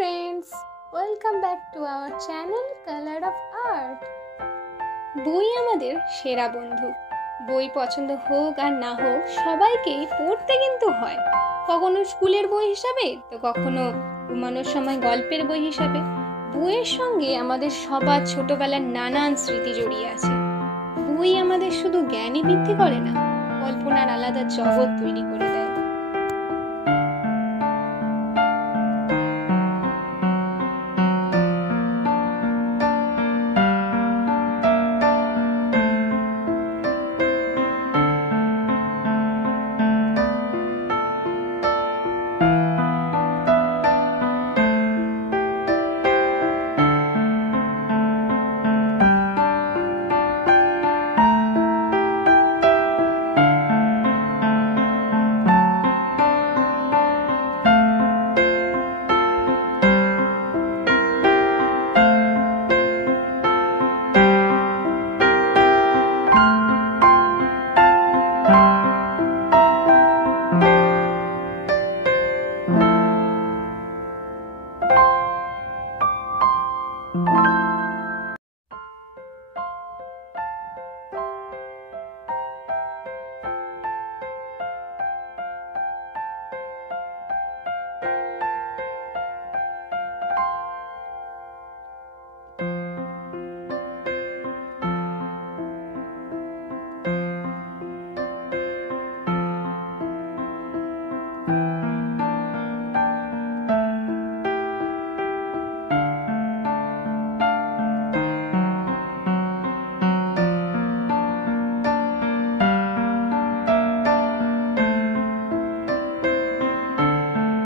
friends, welcome back to our channel Color of Art. বই আমাদের সেরা বন্ধু। বই পছন্দ হোক আর না হোক সবাইকেই পড়তে কিন্তু হয়, কখনো স্কুলের বই হিসাবে তো কখনো ঘুমানোর সময় গল্পের বই হিসাবে। বইয়ের সঙ্গে আমাদের সবার ছোটবেলার নানান স্মৃতি জড়িয়ে আছে। বই আমাদের শুধু জ্ঞানই বৃদ্ধি করে না, কল্পনার আলাদা জগৎ তৈরি করে দেয়।